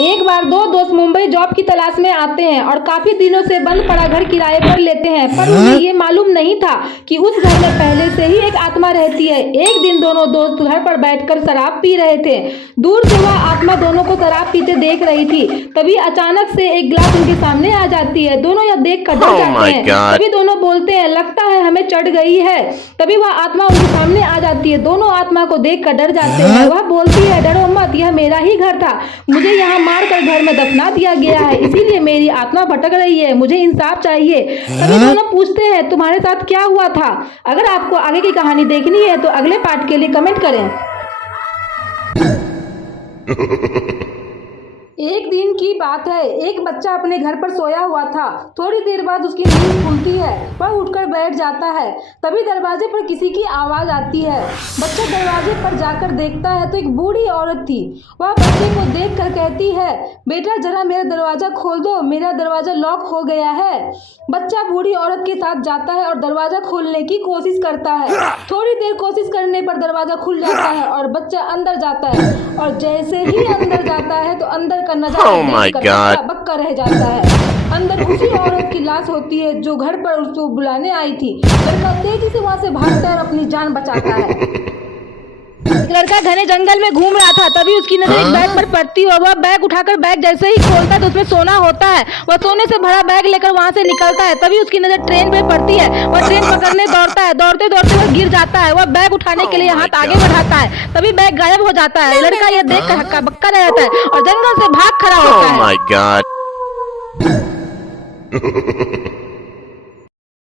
एक बार दो दोस्त मुंबई जॉब की तलाश में आते हैं और काफी दिनों से बंद पड़ा घर किराए पर लेते हैं, पर उन्हें ये मालूम नहीं था कि उस घर में पहले से ही एक आत्मा रहती है। एक दिन दोनों दोस्त घर पर बैठकर शराब पी रहे थे। दूर से वह आत्मा दोनों को शराब पीते देख रही थी। तभी अचानक से एक गिलास उनके सामने आ जाती है। दोनों यह देख कर डर जाते हैं। तभी दोनों बोलते हैं, लगता है हमें चढ़ गई है। तभी वह आत्मा उनके सामने आ जाती है। दोनों आत्मा को देख कर डर जाते हैं। वह बोलती है, डरो मत, यह मेरा ही घर था। मुझे यहाँ मार कर घर में दफना दिया गया है, इसीलिए मेरी आत्मा भटक रही है। मुझे इंसाफ चाहिए। तभी दोनों पूछते हैं, तुम्हारे साथ क्या हुआ था? अगर आपको आगे की कहानी देखनी है तो अगले पार्ट के लिए कमेंट करें। एक दिन की बात है, एक बच्चा अपने घर पर सोया हुआ था। थोड़ी देर बाद उसकी नींद खुलती है। वह उठकर बैठ जाता है। तभी दरवाजे पर किसी की आवाज आती है। बच्चा दरवाजे पर जाकर देखता है तो एक बूढ़ी औरत थी। वह बच्चे को देखकर कहती है, बेटा जरा मेरा दरवाजा खोल दो, मेरा दरवाजा लॉक हो गया है। बच्चा बूढ़ी औरत के साथ जाता है और दरवाजा खोलने की कोशिश करता है। थोड़ी देर कोशिश करने पर दरवाजा खुल जाता है और बच्चा अंदर जाता है। और जैसे ही अंदर जाता है तो अंदर नजारा देखकर बक्का रह जाता है। अंदर उसी औरत की लाश होती है जो घर पर उसको बुलाने आई थी। लड़का तेजी से वहां से भागता है और अपनी जान बचाता है। लड़का घने जंगल में घूम रहा था, तभी उसकी नजर एक बैग पर पड़ती है। वह बैग उठाकर बैग जैसे ही खोलता है तो उसमें सोना होता है। वह सोने से भरा बैग लेकर वहां से निकलता है। तभी उसकी नजर ट्रेन पे पड़ती है। वह ट्रेन पकड़ने दौड़ता है। दौड़ते दौड़ते वह गिर जाता है। वह बैग उठाने के लिए हाथ आगे बढ़ाता है, तभी बैग गायब हो जाता है। लड़का यह देख कर हक्का बक्का रह जाता है और जंगल से भाग खड़ा होता है।